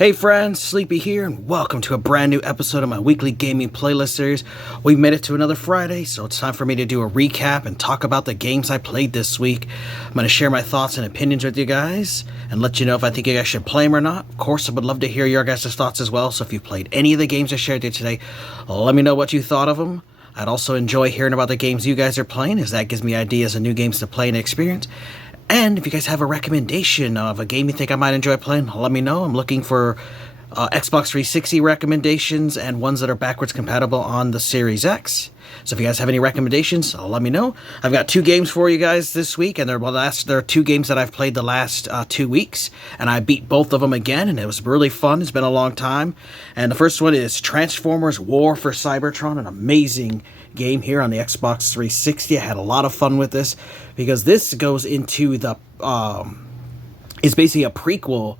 Hey friends, Sleepy here, and welcome to a brand new episode of my weekly gaming playlist series. We've made it to another Friday, so it's time for me to do a recap and talk about the games I played this week. I'm going to share my thoughts and opinions with you guys, and let you know if I think you guys should play them or not. Of course, I would love to hear your guys' thoughts as well, so if you played any of the games I shared with you today, let me know what you thought of them. I'd also enjoy hearing about the games you guys are playing, as that gives me ideas of new games to play and experience. And if you guys have a recommendation of a game you think I might enjoy playing, let me know. I'm looking for Xbox 360 recommendations and ones that are backwards compatible on the Series X. So if you guys have any recommendations, let me know. I've got two games for you guys this week, and there are two games that I've played the last 2 weeks, and I beat both of them again, and it was really fun. It's been a long time. And the first one is Transformers War for Cybertron, an amazing game here on the Xbox 360. I had a lot of fun with this because this goes into the is basically a prequel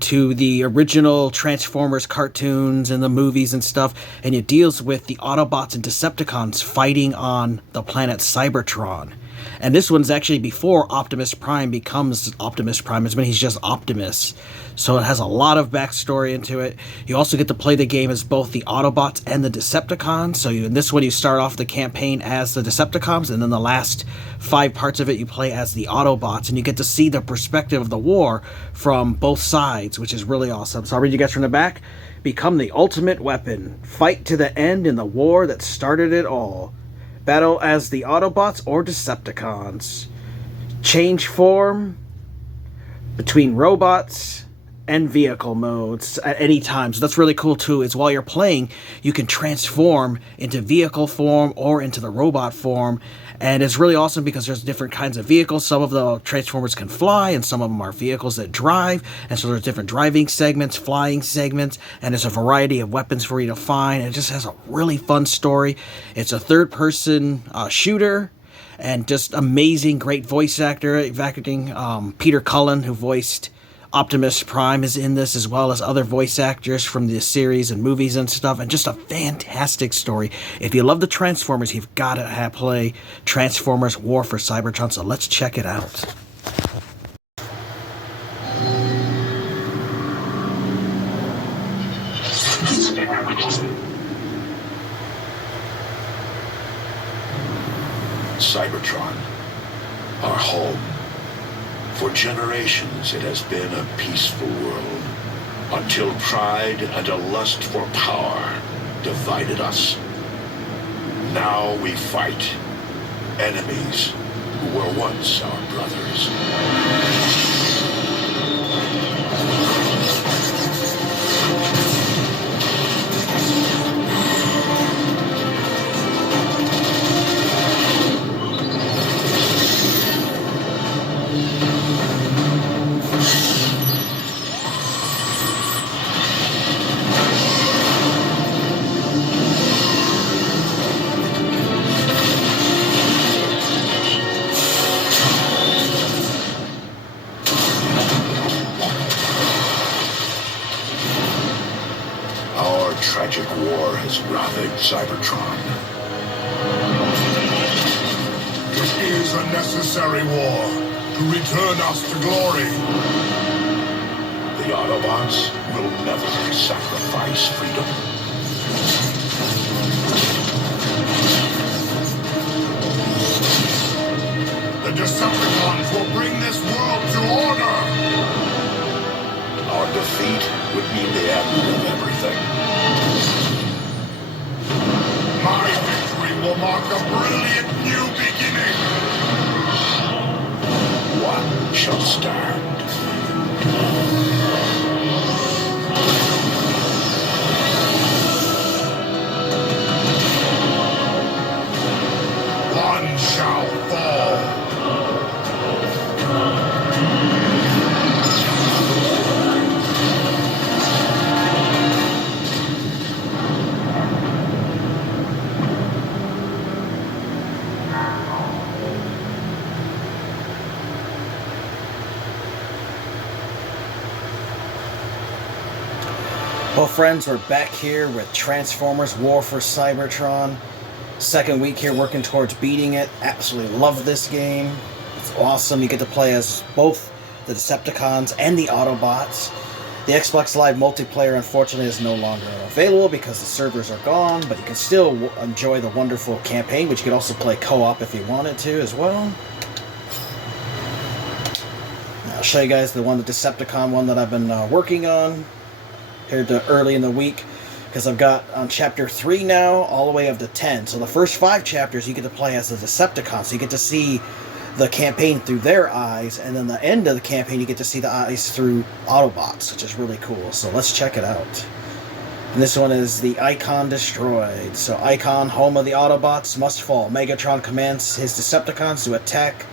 to the original Transformers cartoons and the movies and stuff, and it deals with the Autobots and Decepticons fighting on the planet Cybertron. And this one's actually before Optimus Prime becomes Optimus Prime. It's when he's just Optimus. So it has a lot of backstory into it. You also get to play the game as both the Autobots and the Decepticons. So in this one, you start off the campaign as the Decepticons, and then the last 5 parts of it, you play as the Autobots. And you get to see the perspective of the war from both sides, which is really awesome. So I'll read you guys from the back. Become the ultimate weapon. Fight to the end in the war that started it all. Battle as the Autobots or Decepticons. Change form between robots and vehicle modes at any time. So that's really cool too, is while you're playing, you can transform into vehicle form or into the robot form. And it's really awesome because there's different kinds of vehicles. Some of the Transformers can fly, and some of them are vehicles that drive. And so there's different driving segments, flying segments, and there's a variety of weapons for you to find. It just has a really fun story. It's a third-person shooter, and just amazing, great voice acting. Peter Cullen, who voiced Optimus Prime, is in this, as well as other voice actors from the series and movies and stuff, and just a fantastic story. If you love the Transformers, you've got to play Transformers War for Cybertron, so let's check it out. Cybertron, our home. For generations, it has been a peaceful world, until pride and a lust for power divided us. Now we fight enemies who were once our brothers. Tragic war has ravaged Cybertron. It is a necessary war to return us to glory. The Autobots will never sacrifice freedom. The Decepticons will bring this world to order. Our defeat would mean the end of everything. My victory will mark a brilliant new beginning. One shall stand. One shall fall. Well, friends, we're back here with Transformers War for Cybertron. Second week here working towards beating it. Absolutely love this game. It's awesome. You get to play as both the Decepticons and the Autobots. The Xbox Live multiplayer, unfortunately, is no longer available because the servers are gone, but you can still enjoy the wonderful campaign, which you can also play co-op if you wanted to as well. I'll show you guys the Decepticon one that I've been working on here early in the week, because I've got on chapter 3 now, all the way up to 10. So the first 5 chapters you get to play as a Decepticon, so you get to see the campaign through their eyes, and then the end of the campaign you get to see the eyes through Autobots, which is really cool. So let's check it out. And this one is the Icon Destroyed. So Icon, home of the Autobots, must fall. Megatron commands his Decepticons to attack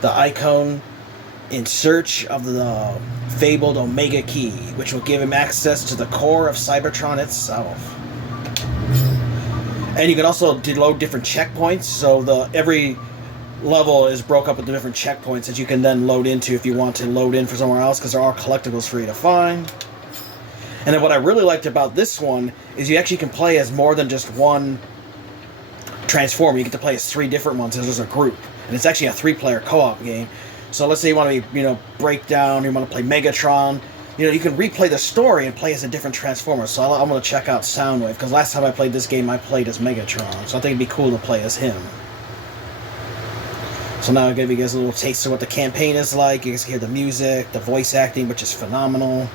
the Icon in search of the fabled Omega Key, which will give him access to the core of Cybertron itself. And you can also load different checkpoints, so every level is broke up into different checkpoints that you can then load into if you want to load in for somewhere else, because there are collectibles for you to find. And then what I really liked about this one is you actually can play as more than just one Transformer. You get to play as 3 different ones as a group, and it's actually a 3-player co-op game. So let's say you want to Breakdown, you want to play Megatron, you can replay the story and play as a different Transformer. So I'm going to check out Soundwave, because last time I played this game I played as Megatron, so I think it'd be cool to play as him. So now I'll give you guys a little taste of what the campaign is like. You guys can hear the music, the voice acting, which is phenomenal.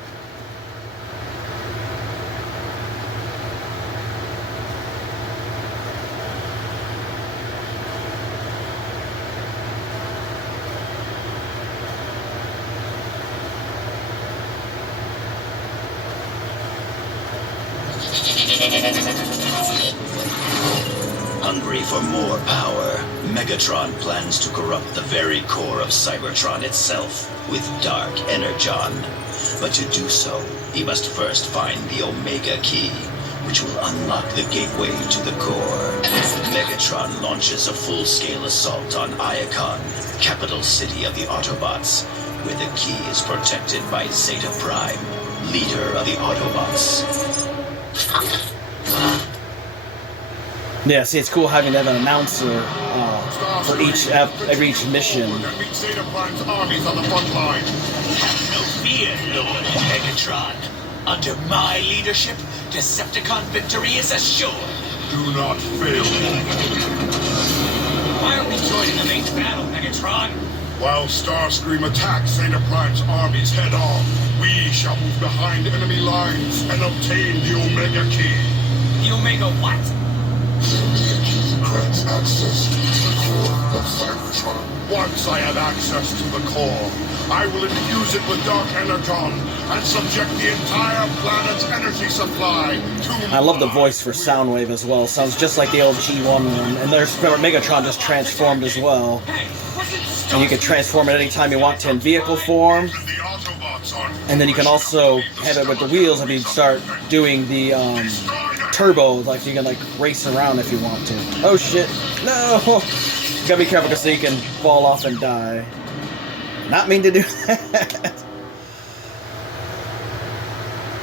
Hungry for more power, Megatron plans to corrupt the very core of Cybertron itself with Dark Energon. But to do so, he must first find the Omega Key, which will unlock the gateway to the core. Megatron launches a full-scale assault on Iacon, capital city of the Autobots, where the key is protected by Zeta Prime, leader of the Autobots. Yeah, see, it's cool having that announcer for each mission. Meet Zeta Prime's armies on the front line. Have no fear, Lord Megatron. Under my leadership, Decepticon victory is assured. Do not fail me. Why are we joining the main battle, Megatron? While Starscream attacks Zeta Prime's armies head-on, we shall move behind enemy lines and obtain the Omega Key. The Omega what? The Omega Key grants access to the core of Cybertron. Once I have access to the core, I will infuse it with Dark Energon and subject the entire planet's energy supply to I love the voice for Soundwave as well. Sounds just like the old G1 one. And there's Megatron just transformed as well. And you can transform it anytime you want to in vehicle form. And then you can also have it with the wheels if you start doing the turbo, like you can race around if you want to. Oh shit, no! You gotta be careful because you can fall off and die. Not mean to do that.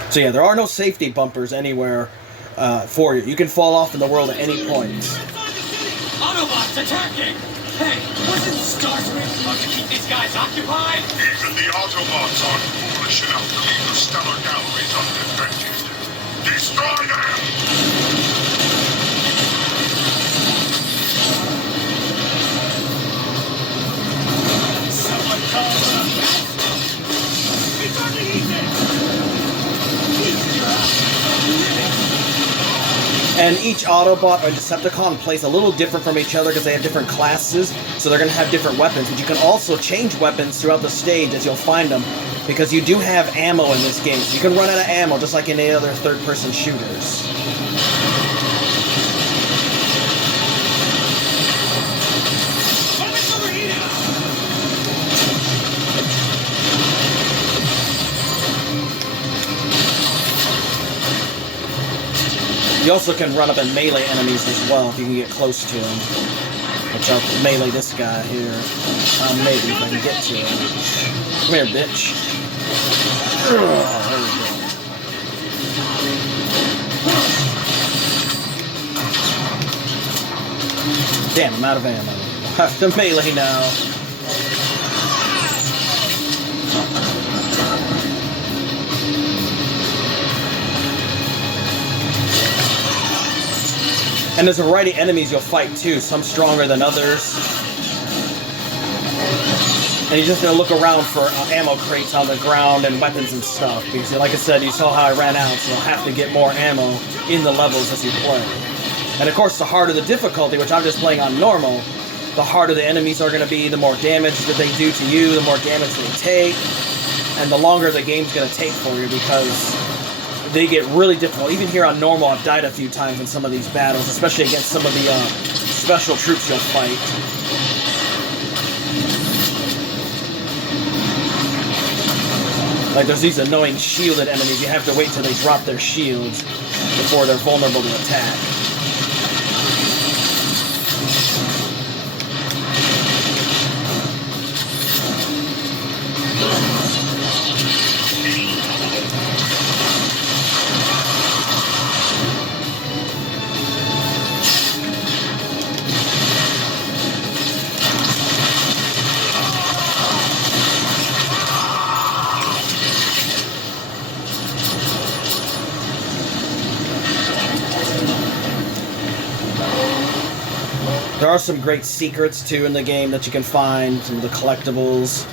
So yeah, there are no safety bumpers anywhere for you. You can fall off in the world at any point. Autobots attacking! Hey, wasn't Starscream supposed to keep these guys occupied? Even the Autobots aren't foolish enough to leave the stellar galleries undefended. Destroy them! Someone call the master! It's And each Autobot or Decepticon plays a little different from each other because they have different classes, so they're going to have different weapons. But you can also change weapons throughout the stage as you'll find them, because you do have ammo in this game. So you can run out of ammo just like in any other third-person shooters. You also can run up and melee enemies as well if you can get close to them. Which I'll melee this guy here. Maybe if I can get to him. Come here, bitch. There we go. Damn, I'm out of ammo. I have to melee now. And there's a variety of enemies you'll fight too, some stronger than others. And you just gotta look around for ammo crates on the ground and weapons and stuff. Because like I said, you saw how I ran out, so you'll have to get more ammo in the levels as you play. And of course, the harder the difficulty, which I'm just playing on normal, the harder the enemies are going to be, the more damage that they do to you, the more damage they take, and the longer the game's going to take for you, because they get really difficult. Even here on normal, I've died a few times in some of these battles, especially against some of the special troops you'll fight. Like, there's these annoying shielded enemies. You have to wait till they drop their shields before they're vulnerable to attack. There are some great secrets, too, in the game that you can find, some of the collectibles.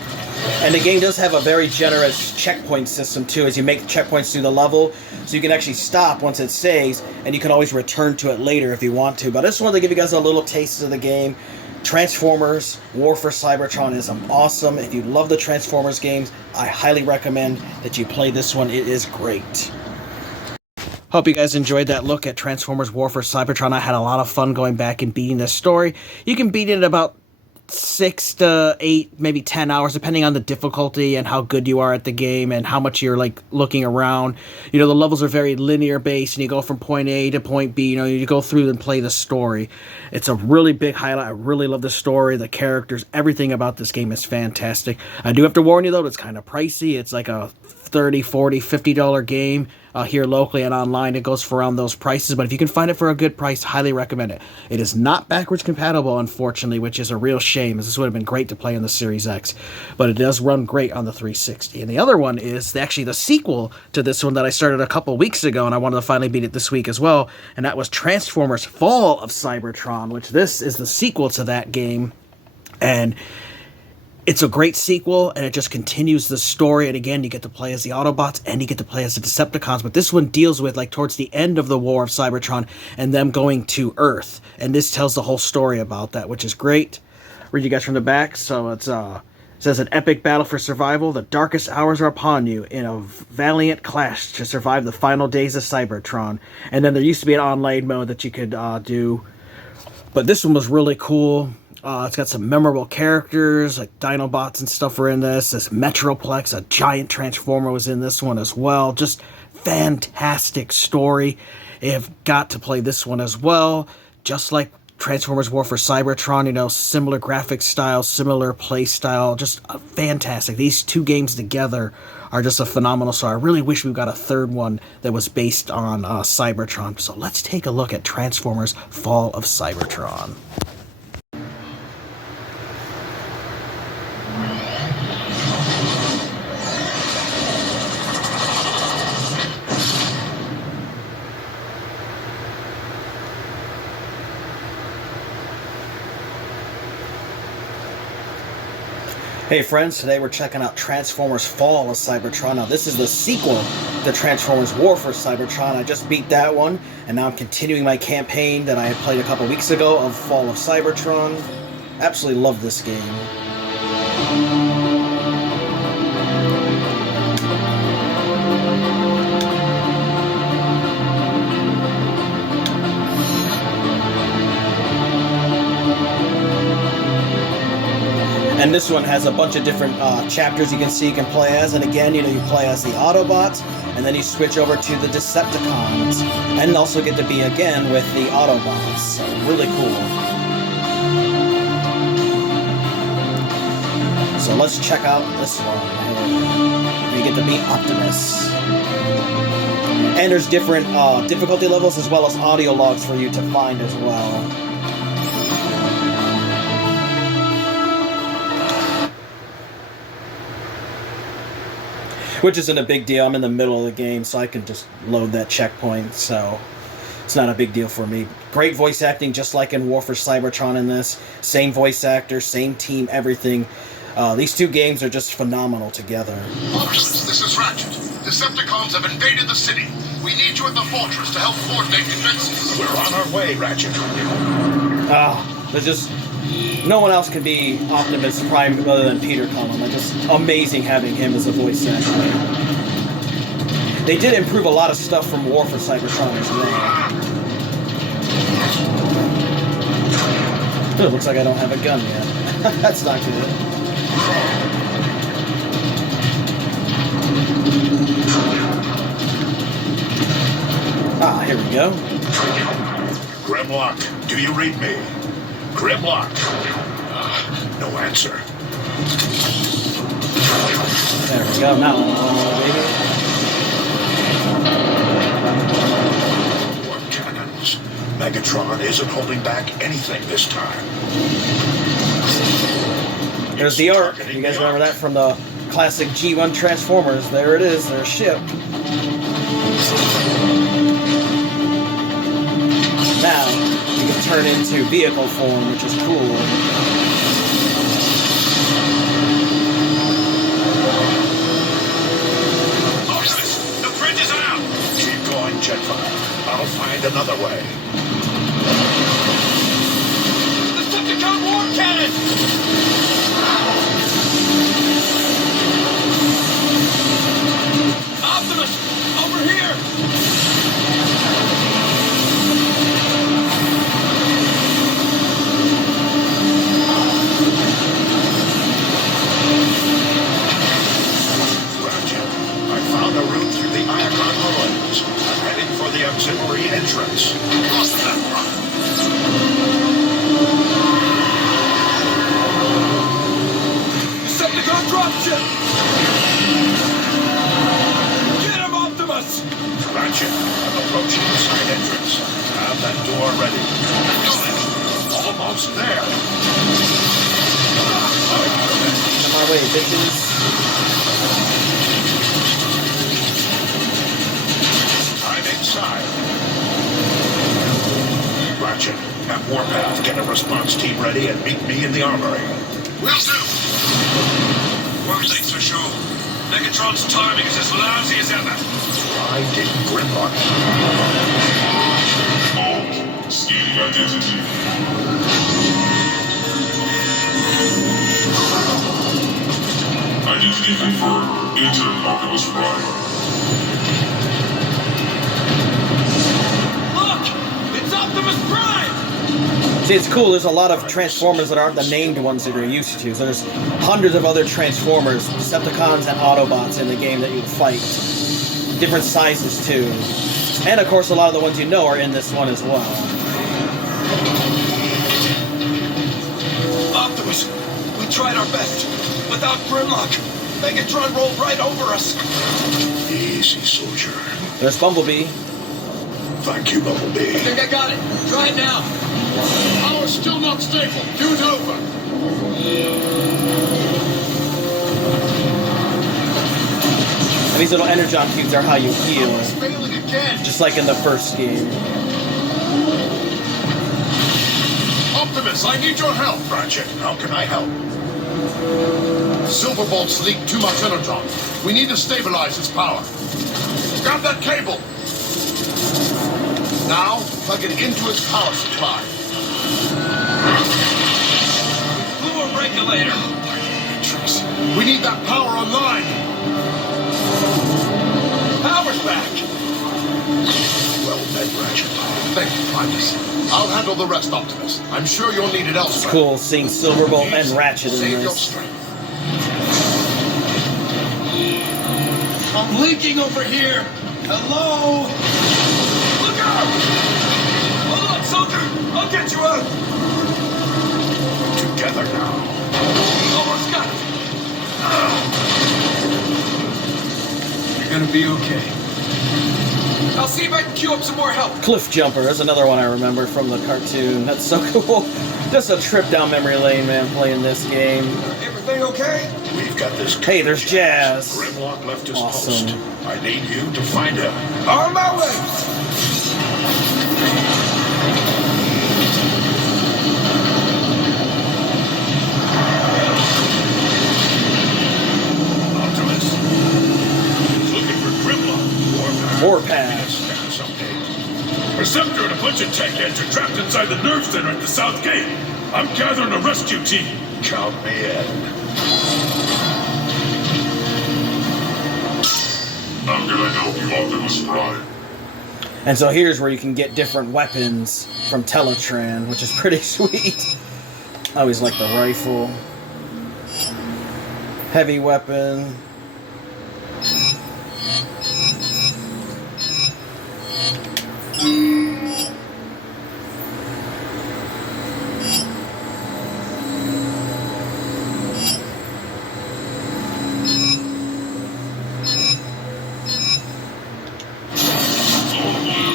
And the game does have a very generous checkpoint system, too, as you make checkpoints through the level. So you can actually stop once it saves, and you can always return to it later if you want to. But I just wanted to give you guys a little taste of the game. Transformers War for Cybertron is awesome. If you love the Transformers games, I highly recommend that you play this one. It is great. Hope you guys enjoyed that look at Transformers War for Cybertron. I had a lot of fun going back and beating this story. You can beat it in about 6 to 8, maybe 10 hours, depending on the difficulty and how good you are at the game and how much you're, like, looking around. You know, the levels are very linear based, and you go from point A to point B. You know, you go through and play the story. It's a really big highlight. I really love the story, the characters, everything about this game is fantastic. I do have to warn you, though, it's kind of pricey. It's like a $30, $40, $50 game. Here locally and online, it goes for around those prices, but if you can find it for a good price, highly recommend it. It is not backwards compatible, unfortunately, which is a real shame, as this would have been great to play on the Series X, but it does run great on the 360. And the other one is actually the sequel to this one that I started a couple weeks ago, and I wanted to finally beat it this week as well, and that was Transformers Fall of Cybertron, which this is the sequel to that game, and it's a great sequel, and it just continues the story, and again, you get to play as the Autobots, and you get to play as the Decepticons, but this one deals with, like, towards the end of the War of Cybertron, and them going to Earth, and this tells the whole story about that, which is great. Read you guys from the back, so it says, an epic battle for survival, the darkest hours are upon you, in a valiant clash to survive the final days of Cybertron, and then there used to be an online mode that you could do, but this one was really cool. It's got some memorable characters, like Dinobots and stuff are in this. This Metroplex, a giant Transformer, was in this one as well. Just fantastic story. You've got to play this one as well. Just like Transformers War for Cybertron, you know, similar graphic style, similar play style. Just fantastic. These two games together are just a phenomenal story. I really wish we got a third one that was based on Cybertron. So let's take a look at Transformers Fall of Cybertron. Hey friends, today we're checking out Transformers Fall of Cybertron. Now this is the sequel to Transformers War for Cybertron. I just beat that one, and now I'm continuing my campaign that I had played a couple weeks ago of Fall of Cybertron. Absolutely love this game. And this one has a bunch of different chapters you can see you can play as. And again, you know, you play as the Autobots, and then you switch over to the Decepticons. And also get to be, again, with the Autobots. So, really cool. So let's check out this one. You get to meet Optimus. And there's different difficulty levels as well as audio logs for you to find as well. Which isn't a big deal. I'm in the middle of the game, so I can just load that checkpoint. So it's not a big deal for me. Great voice acting, just like in War for Cybertron in this. Same voice actor, same team, everything. These two games are just phenomenal together. Optimus, this is Ratchet. Decepticons have invaded the city. We need you at the fortress to help coordinate defenses. We're on our way, Ratchet. There's just... no one else can be Optimus Prime other than Peter Cullen. It's just amazing having him as a voice actor. They did improve a lot of stuff from War for Cybertron as well. It looks like I don't have a gun yet. That's not good. Here we go. Grimlock, do you read me? Grimlock. No answer. There we go. Now, baby. More cannons. Megatron isn't holding back anything this time. There's the Ark. You guys remember that from the classic G1 Transformers? There it is. Their ship. Now, you can turn into vehicle form, which is cool. Optimus, the bridge is out! Keep going, Jetfire. I'll find another way. The Decepticon war cannon! Optimus, over here! Auxiliary entrance. Lost that one. Decepticon dropship! Get him, Optimus! Ratchet, I'm approaching the side entrance. Have that door ready. Got it! Almost there. On my way, bitches. Inside. Ratchet, at Warpath, get a response team ready and meet me in the armory. Will do! One thing's for sure. Megatron's timing is as lousy as ever. I didn't Grimlock. Scanning identity. Identity confirmed. Enter Optimus Prime. Optimus Prime! See, it's cool. There's a lot of Transformers that aren't the named ones that you're used to. So there's hundreds of other Transformers, Decepticons, and Autobots in the game that you fight. Different sizes, too. And, of course, a lot of the ones you know are in this one as well. Optimus, we tried our best. Without Grimlock, Megatron rolled right over us. Easy, soldier. There's Bumblebee. Thank you, Bumblebee. I think I got it. Try it now. Power's still not stable. Fuse over. And these little energon cubes are how you heal. Power's failing again. Just like in the first game. Optimus, I need your help. Ratchet, how can I help? Silverbolt's leaked too much energon. We need to stabilize its power. Grab that cable. Now, plug it into its power supply. Blew a regulator. Matrix. We need that power online. Power's back. Well met, Ratchet. Thank you, Primus. I'll handle the rest, Optimus. I'm sure you'll need it elsewhere. Cool seeing Silverbolt and Ratchet in Save your this. strength. I'm leaking over here. Hello? Look out! Hold on, soldier! I'll get you out! Together now. Almost got it! You're gonna be okay. I'll see if I can queue up some more help. Cliff Jumper is another one I remember from the cartoon. That's so cool. Just a trip down memory lane, man, playing this game. Everything okay? We've got this. Hey, there's Jazz. Grimlock left his Awesome. post. I need you to find him. On my way! Optimus. Looking for Grimlock. Warpath. Someday. Receptor and a bunch of tech heads are trapped inside the nerve center at the south gate. I'm gathering a rescue team. Count me in. I'm gonna help you, Optimus Prime. And so here's where you can get different weapons from Teletran, which is pretty sweet. I always like the rifle. Heavy weapon.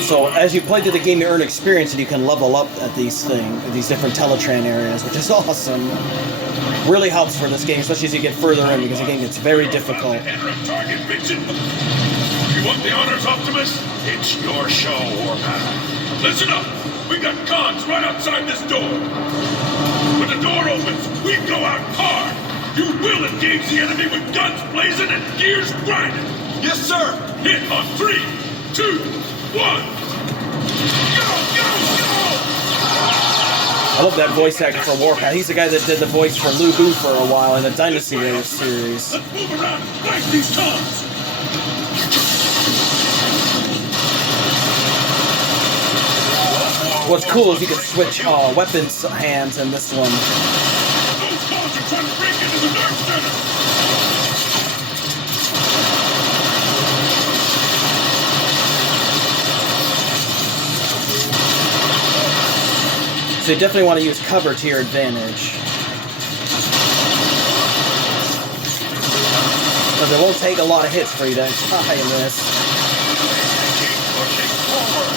So as you play through the game, you earn experience, and you can level up at these different Teletran areas, which is awesome. Really helps for this game, especially as you get further in, because the game gets very difficult. Target vision. You want the honors, Optimus? It's your show, Warpath. Listen up. We got cons right outside this door. When the door opens, we go out hard. You will engage the enemy with guns blazing and gears grinding. Yes, sir. Hit on 3, 2, 1. Go, go, go! I love that voice actor for Warpath. He's the guy that did the voice for Lu Bu for a while in the Dynasty Warriors series. Let's move around and fight these cons. What's cool is you can switch weapons hands in this one. Those cons are trying to break into the nerve center. So you definitely want to use cover to your advantage. Because it won't take a lot of hits for you to die in this. Pushing forward.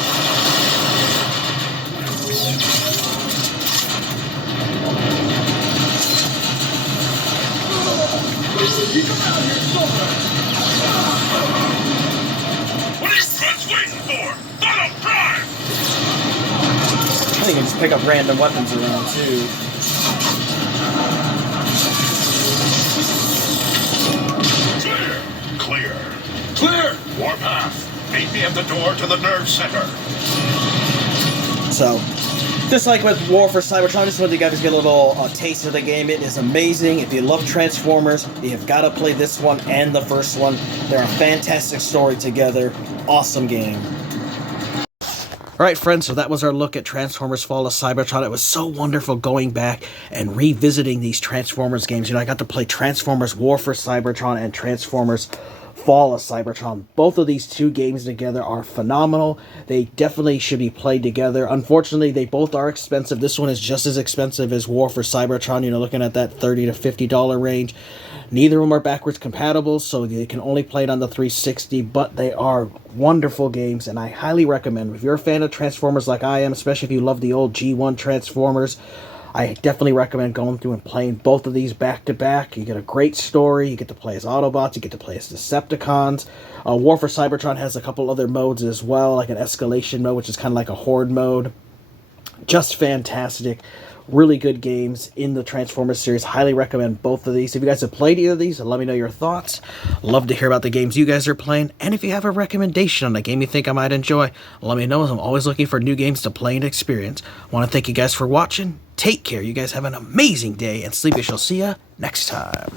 What are you cunts waiting for? Follow Prime! I think you can just pick up random weapons around too. Clear. Clear! Warpath, meet me at the door to the nerve center. So, just like with War for Cybertron, just wanted you guys to get a little taste of the game. It is amazing. If you love Transformers, you have got to play this one and the first one. They're a fantastic story together. Awesome game. Alright friends, so that was our look at Transformers Fall of Cybertron. It was so wonderful going back and revisiting these Transformers games. You know, I got to play Transformers War for Cybertron and Transformers Fall of Cybertron. Both of these two games together are phenomenal. They definitely should be played together. Unfortunately, they both are expensive. This one is just as expensive as War for Cybertron, you know, looking at that $30 to $50 range. Neither of them are backwards compatible, so they can only play it on the 360, but they are wonderful games, and I highly recommend. If you're a fan of Transformers like I am, especially if you love the old G1 Transformers, I definitely recommend going through and playing both of these back-to-back. You get a great story, you get to play as Autobots, you get to play as Decepticons. War for Cybertron has a couple other modes as well, like an escalation mode, which is kind of like a horde mode. Just fantastic. Really good games in the Transformers series. Highly recommend both of these. If you guys have played either of these, let me know your thoughts. Love to hear about the games you guys are playing. And if you have a recommendation on a game you think I might enjoy, let me know, as I'm always looking for new games to play and experience. I want to thank you guys for watching. Take care. You guys have an amazing day. And Sleepy, shall see ya next time.